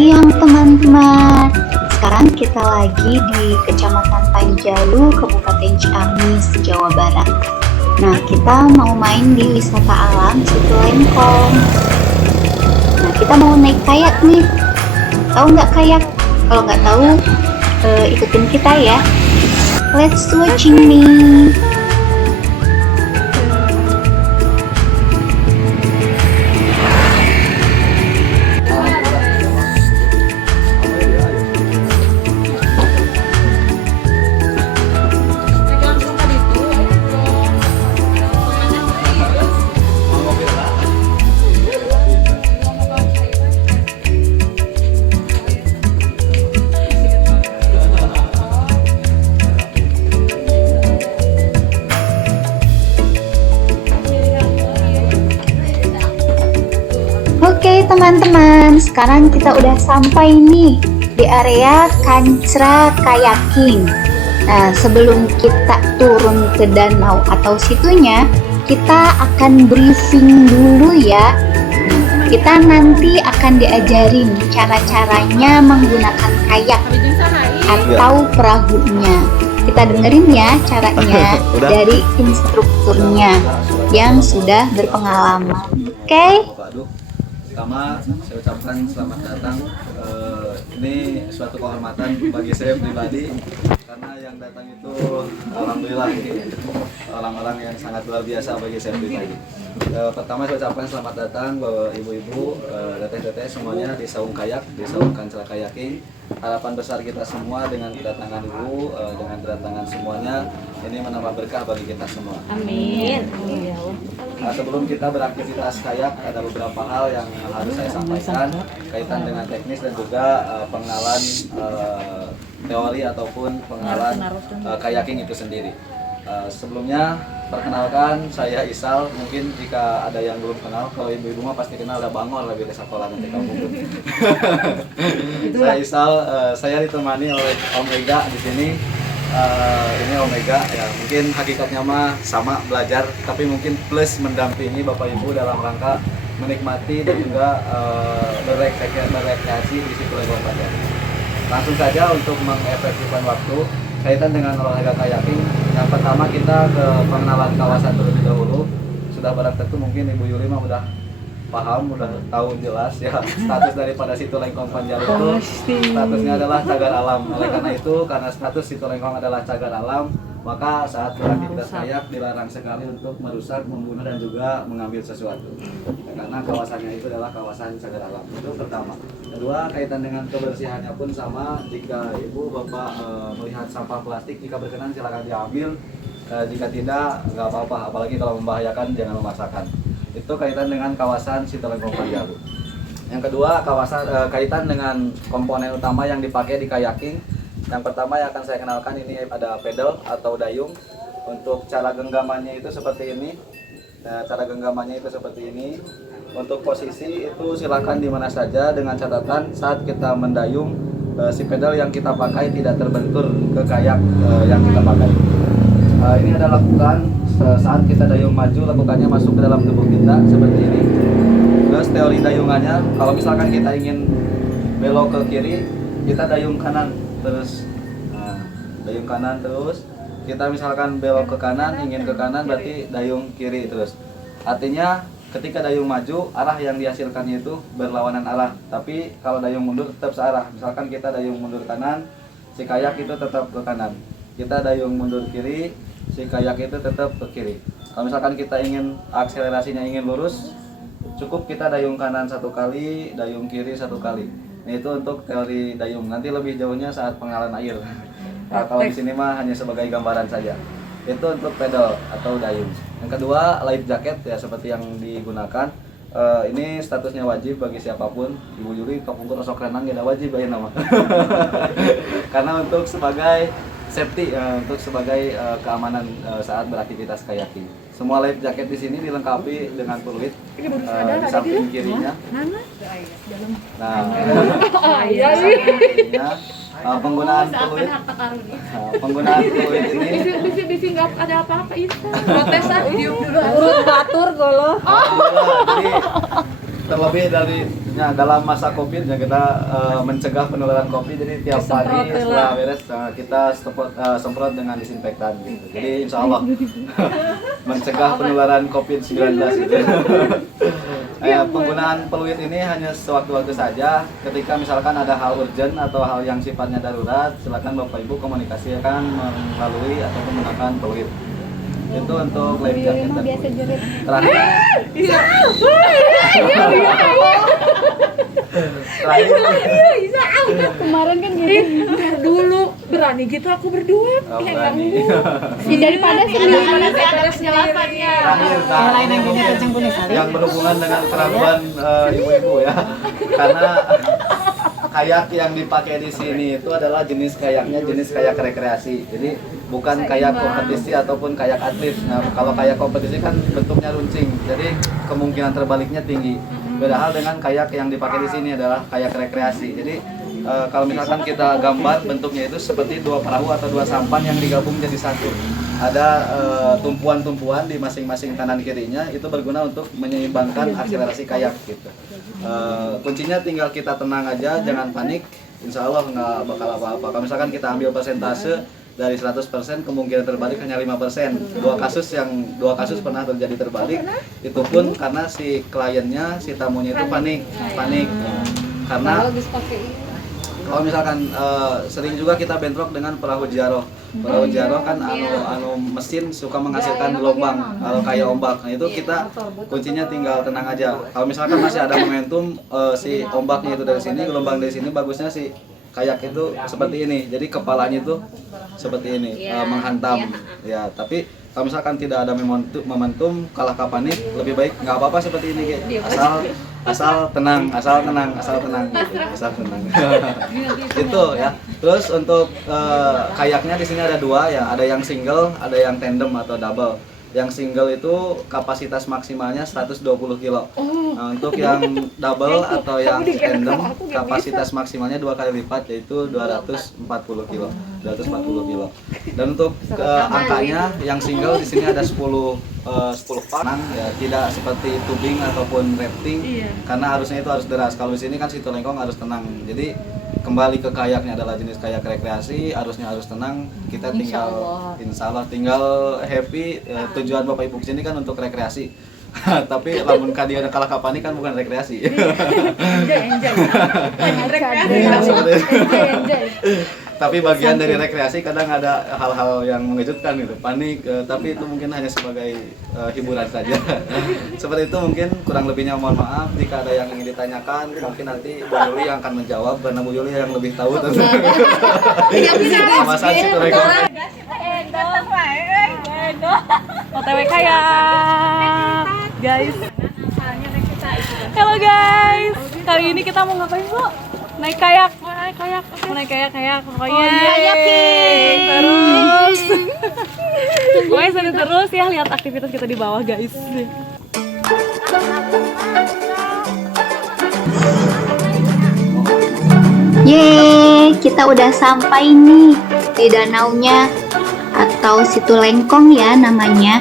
siang teman-teman. Sekarang kita lagi di Kecamatan Panjalu, Kabupaten Ciamis, Jawa Barat. Nah, kita mau main di wisata alam Situ Lengkong. Nah, kita mau naik kayak nih. Tahu nggak kayak? Kalau nggak tahu, ikutin kita ya. Let's watching me. Oke teman-teman, sekarang kita udah sampai nih di area Kancra Kayaking. Nah, sebelum kita turun ke danau atau situnya, kita akan briefing dulu ya. Kita nanti akan diajarin cara-caranya menggunakan kayak atau perahunya. Kita dengerin ya caranya dari instrukturnya yang sudah berpengalaman. Oke? Pertama, saya ucapkan selamat datang. Ini suatu kehormatan bagi saya pribadi karena yang datang itu alhamdulillah orang-orang yang sangat luar biasa bagi saya pribadi. Pertama saya ucapkan selamat datang bahwa ibu-ibu, teteh-teteh semuanya di Saung Kayak, di Saung Kancra Kayaking. Harapan besar kita semua dengan kedatangan ibu, dengan kedatangan semuanya ini menambah berkah bagi kita semua. Amin. Sebelum kita beraktivitas kayak, ada beberapa hal yang harus saya sampaikan kaitan dengan teknis dan juga pengenalan teori ataupun pengenalan kayaking itu sendiri. Sebelumnya, perkenalkan saya Isal. Mungkin jika ada yang belum kenal, kalau ibu-ibu mah pasti kenal, ada Bangor lebih ke sekolah nanti kamu. Saya Isal, saya ditemani oleh Om Ega di sini. Ini Omega ya, mungkin hakikatnya mah sama belajar, tapi mungkin plus mendampingi Bapak Ibu dalam rangka menikmati dan juga berrekreasi di Situ Lengkong saja. Langsung saja untuk mengefektifkan waktu kaitan dengan olahraga kayaking. Yang pertama kita ke pengenalan kawasan terlebih dahulu. Sudah barang tentu mungkin Ibu Yuli mah udah paham, udah tahu jelas ya status daripada Situ Lengkong Panjalu itu statusnya adalah cagar alam. Oleh karena itu, karena status Situ Lengkong adalah cagar alam, maka saat beraktivitas kayak dilarang sekali untuk merusak, membunuh dan juga mengambil sesuatu. Karena kawasannya itu adalah kawasan cagar alam. Itu pertama. Kedua, kaitan dengan kebersihannya pun sama. Jika ibu bapak melihat sampah plastik, jika berkenan silakan diambil. Jika tidak, nggak apa-apa. Apalagi kalau membahayakan, jangan memaksakan. Itu kaitan dengan kawasan Situ Lengkong Panjalu. Yang kedua, kaitan dengan komponen utama yang dipakai di kayaking. Yang pertama yang akan saya kenalkan ini ada pedal atau dayung. Untuk cara genggamannya itu seperti ini. Nah, cara genggamannya itu seperti ini. Untuk posisi itu silakan di mana saja, dengan catatan saat kita mendayung si pedal yang kita pakai tidak terbentur ke kayak yang kita pakai. Ini ada lakukan saat kita dayung maju, lakukannya masuk ke dalam tubuh kita seperti ini. Terus teori dayungannya, kalau misalkan kita ingin belok ke kiri, kita dayung kanan terus. Nah, dayung kanan terus. Kita misalkan belok ke kanan, ingin ke kanan berarti dayung kiri terus. Artinya ketika dayung maju, arah yang dihasilkannya itu berlawanan arah. Tapi kalau dayung mundur tetap searah. Misalkan kita dayung mundur kanan, si kayak itu tetap ke kanan. Kita dayung mundur kiri, si kayak itu tetap ke kiri. Kalau misalkan kita ingin akselerasinya ingin lurus, cukup kita dayung kanan satu kali, dayung kiri satu kali. Nah, itu untuk teori dayung. Nanti lebih jauhnya saat pengenalan air. Nah, kalau di sini mah hanya sebagai gambaran saja. Itu untuk pedal atau dayung. Yang kedua, life jacket ya seperti yang digunakan. Ini statusnya wajib bagi siapapun. Ibu Yuli kapungkur osok renang tidak wajib ya nama. Karena untuk sebagai safety, untuk sebagai keamanan saat beraktivitas kayaking. Semua life jacket di sini dilengkapi dengan peluit di samping kirinya. Nah, penggunaan peluit, penggunaan peluit ini Bisi nggak ada apa-apa itu. Protesan diuk dulu. Urut batur golo. Jadi terlebih dalam masa COVID ya kita mencegah penularan COVID, jadi tiap pagi setelah beres kita semprot dengan disinfektan gitu. Jadi insya Allah mencegah penularan COVID-19 gitu. Penggunaan peluit ini hanya sewaktu-waktu saja. Ketika misalkan ada hal urgent atau hal yang sifatnya darurat, silakan Bapak Ibu komunikasikan melalui atau menggunakan peluit. Itu untuk life jacket dan peluit. Terakhir Kemarin kan gitu. Dulu berani gitu aku berdua. berani. Daripada sendiri penjelasannya. Terakhir, yang berhubungan dengan keraguan ibu-ibu ya, karena kayak yang dipakai di sini itu adalah jenis kayak rekreasi. Jadi bukan kayak kompetisi ataupun kayak atlet. Nah, kalau kayak kompetisi kan bentuknya runcing, jadi kemungkinan terbaliknya tinggi. Beda hal dengan kayak yang dipakai di sini adalah kayak rekreasi. Jadi kalau misalkan kita gambar bentuknya itu seperti dua perahu atau dua sampan yang digabung jadi satu. Ada tumpuan-tumpuan di masing-masing kanan kirinya, itu berguna untuk menyeimbangkan akselerasi kayak gitu. Kuncinya tinggal kita tenang aja, jangan panik. Insya Allah nggak bakal apa-apa. Kalau misalkan kita ambil persentase dari 100%, kemungkinan terbalik hanya 5%. Dua kasus pernah terjadi terbalik. Itu pun karena si kliennya, si tamunya itu panik. Karena kalau misalkan sering juga kita bentrok dengan perahu jaro. Perahu jaro kan anu mesin suka menghasilkan gelombang kalau kayak ombak. Nah, itu kita kuncinya tinggal tenang aja. Kalau misalkan masih ada momentum si ombaknya itu dari sini, gelombang dari sini, bagusnya si kayak itu seperti ini. Jadi kepalanya itu seperti ini, menghantam. Ya, tapi kalau misalkan tidak ada momentum, kalah panik, lebih baik nggak apa-apa seperti ini, asal tenang gitu. Gitu ya. Terus untuk kayaknya di sini ada dua ya, ada yang single, ada yang tandem atau double. Yang single itu kapasitas maksimalnya 120 kilo. Nah, untuk yang double atau yang tandem kapasitas maksimalnya 2 kali lipat, yaitu 240 kilo. Dan untuk angkanya yang single di sini ada 10 part ya, tidak seperti tubing ataupun rafting, karena arusnya itu harus deras. Kalau di sini kan situ lengkong harus tenang. Jadi kembali ke kayaknya adalah jenis kayak rekreasi, arusnya harus tenang. Kita tinggal insya Allah tinggal happy. Tujuan Bapak Ibu kesini kan untuk rekreasi. Tapi lamun kadieu kalah kapani kan bukan rekreasi. Tapi bagian dari rekreasi kadang ada hal-hal yang mengejutkan gitu, panik, tapi itu mungkin hanya sebagai hiburan saja. Seperti itu, mungkin kurang lebihnya mohon maaf. Jika ada yang ingin ditanyakan, mungkin nanti Bu Yuli yang akan menjawab, karena Bu Yuli yang lebih tahu tentang kemasan situ rekor. OTW kayak guys. Halo guys, kali ini kita mau ngapain Bu? Naik kayak pokoknya. Terus pokoknya seru terus ya, lihat aktivitas kita di bawah guys. Yeay, kita udah sampai nih di danaunya atau Situ Lengkong ya namanya.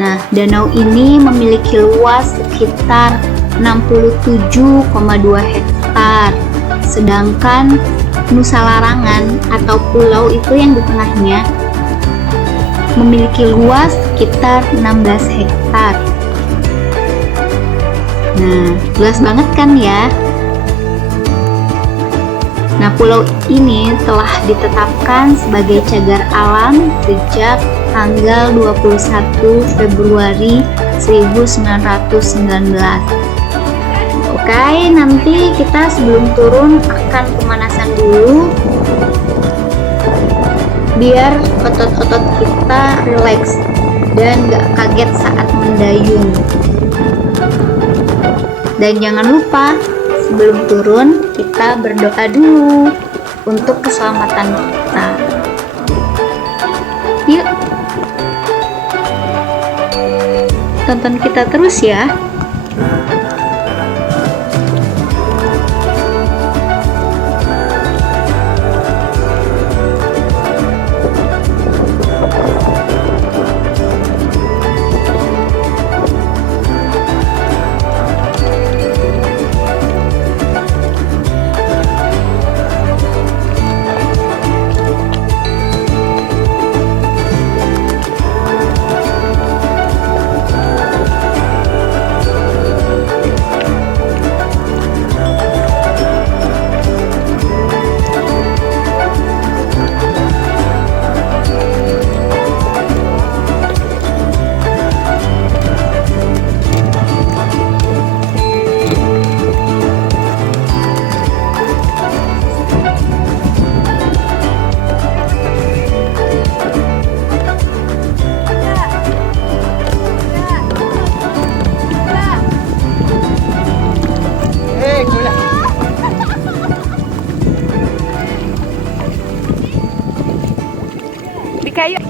Nah, danau ini memiliki luas sekitar 67,2 hektar. Sedangkan Nusa Larangan atau pulau itu yang di tengahnya memiliki luas sekitar 16 hektar. Nah, luas banget kan ya? Nah, pulau ini telah ditetapkan sebagai cagar alam sejak tanggal 21 Februari 1919. Oke, nanti kita sebelum turun akan pemanasan dulu biar otot-otot kita rileks dan gak kaget saat mendayung. Dan jangan lupa sebelum turun kita berdoa dulu untuk keselamatan kita. Yuk, tonton kita terus ya. Kayak